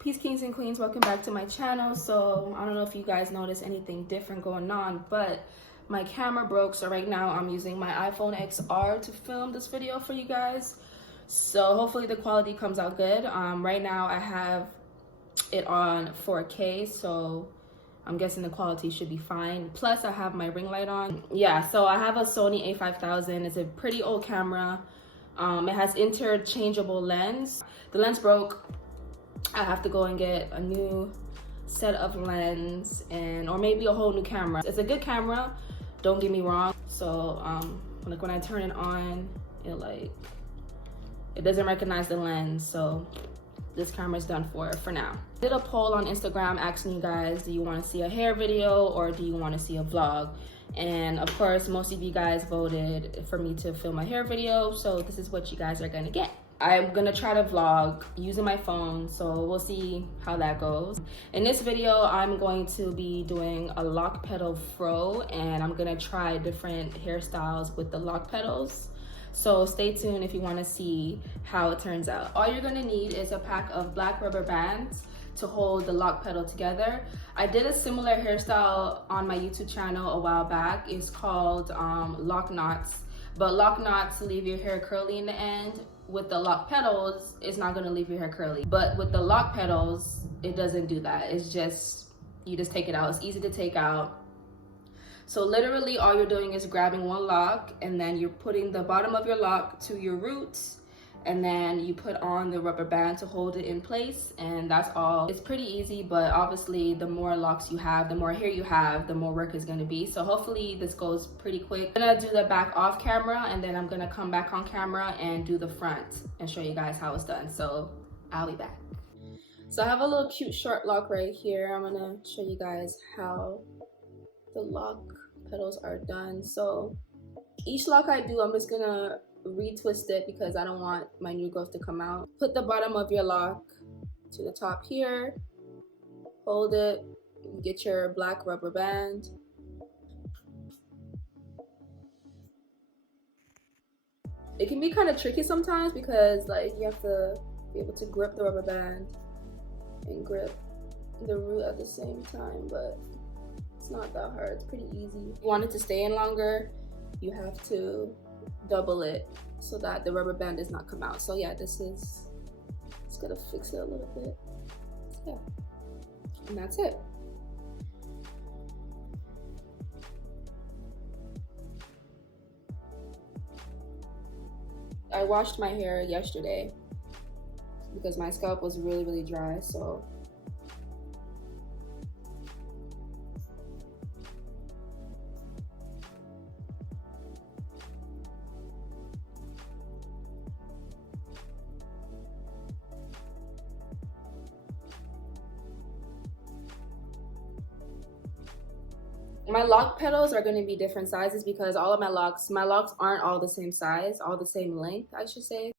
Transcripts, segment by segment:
Peace, kings and queens, welcome back to my channel. So I don't know if you guys notice anything different going on, but my camera broke, so right now I'm using my iPhone XR to film this video for you guys. So hopefully the quality comes out good. Right now I have it on 4K, so I'm guessing the quality should be fine. Plus I have my ring light on. Yeah, so I have a Sony a5000. It's a pretty old camera. It has interchangeable lens. The lens broke. I have to go and get a new set of lens or maybe a whole new camera. It's a good camera, don't get me wrong. So like when I turn it on, it doesn't recognize the lens. So this camera's done for now. I did a poll on Instagram asking you guys, do you want to see a hair video or do you want to see a vlog? And of course, most of you guys voted for me to film a hair video. So this is what you guys are gonna get. I'm gonna try to vlog using my phone, so we'll see how that goes. In this video, I'm going to be doing a lock petal fro, and I'm gonna try different hairstyles with the lock petals. So stay tuned if you wanna see how it turns out. All you're gonna need is a pack of black rubber bands to hold the lock petal together. I did a similar hairstyle on my YouTube channel a while back. It's called lock knots, but lock knots leave your hair curly in the end. With the lock petals, it's not gonna leave your hair curly. But with the lock petals, it doesn't do that. It's just, you just take it out. It's easy to take out. So literally all you're doing is grabbing one lock and then you're putting the bottom of your lock to your roots, and then you put on the rubber band to hold it in place, and that's all. It's pretty easy, but obviously the more locks you have, the more hair you have, the more work it's gonna be. So hopefully this goes pretty quick. I'm gonna do the back off camera, and then I'm gonna come back on camera and do the front and show you guys how it's done. So I'll be back. So I have a little cute short lock right here. I'm gonna show you guys how the lock petals are done. So each lock I do, I'm just gonna retwist it because I don't want my new growth to come out. Put the bottom of your lock to the top here, hold it, get your black rubber band. It can be kind of tricky sometimes because you have to be able to grip the rubber band and grip the root at the same time, but it's not that hard. It's pretty easy. If you want it to stay in longer, you have to double it so that the rubber band does not come out. So yeah, it's gonna fix it a little bit. Yeah, and that's it. I washed my hair yesterday because my scalp was really dry, so my lock petals are going to be different sizes because all of my locks aren't all the same size, all the same length, I should say.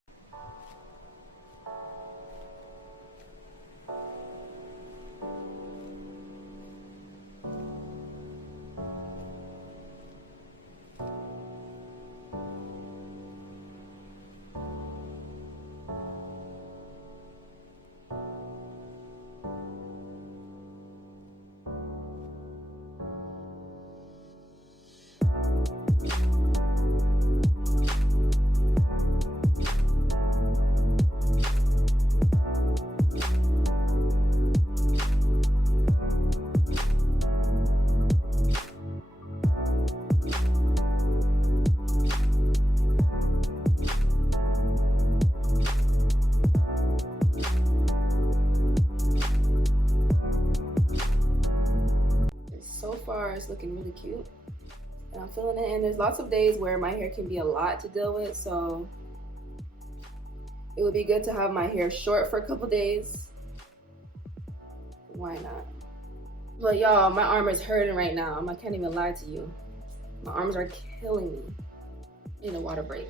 It's looking really cute and I'm feeling it, and there's lots of days where my hair can be a lot to deal with, so it would be good to have my hair short for a couple days. Why not? But y'all, my arm is hurting right now. I can't even lie to you. My arms are killing me. Need a water break.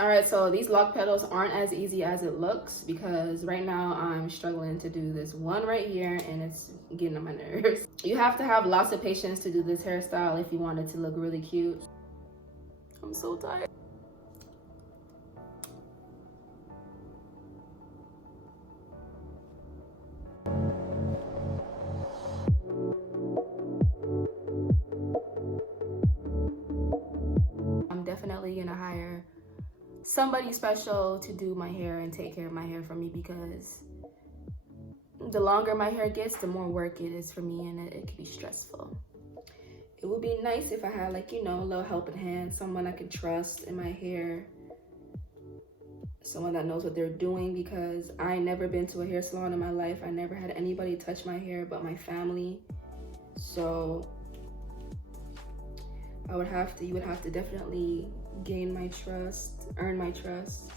All right, so these lock petals aren't as easy as it looks because right now I'm struggling to do this one right here and it's getting on my nerves. You have to have lots of patience to do this hairstyle if you want it to look really cute. I'm so tired. I'm definitely gonna hire somebody special to do my hair and take care of my hair for me because the longer my hair gets, the more work it is for me, and it can be stressful. It would be nice if I had, like, you know, a little helping hand, someone I could trust in my hair, someone that knows what they're doing, because I ain't never been to a hair salon in my life. I never had anybody touch my hair but my family. So you would have to definitely gain my trust, earn my trust.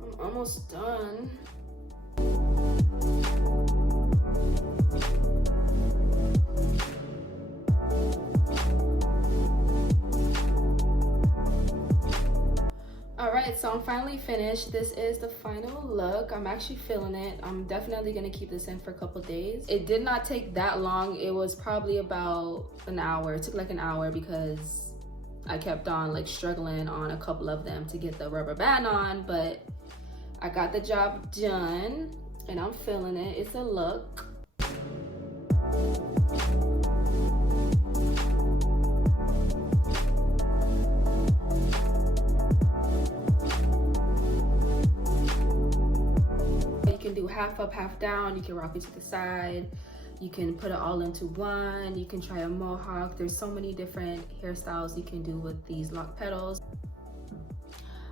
I'm almost done. All right, so I'm finally finished. This is the final look. I'm actually feeling it. I'm definitely gonna keep this in for a couple days. It did not take that long. It was probably about an hour. It took like an hour because I kept on like struggling on a couple of them to get the rubber band on, but I got the job done and I'm feeling it. It's a look. You can do half up, half down. You can rock it to the side. You can put it all into one. You can try a mohawk. There's so many different hairstyles you can do with these lock petals.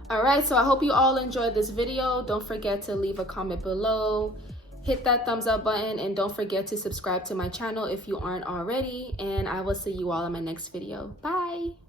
All right, so I hope you all enjoyed this video. Don't forget to leave a comment below, hit that thumbs up button, and don't forget to subscribe to my channel if you aren't already. And I will see you all in my next video. Bye.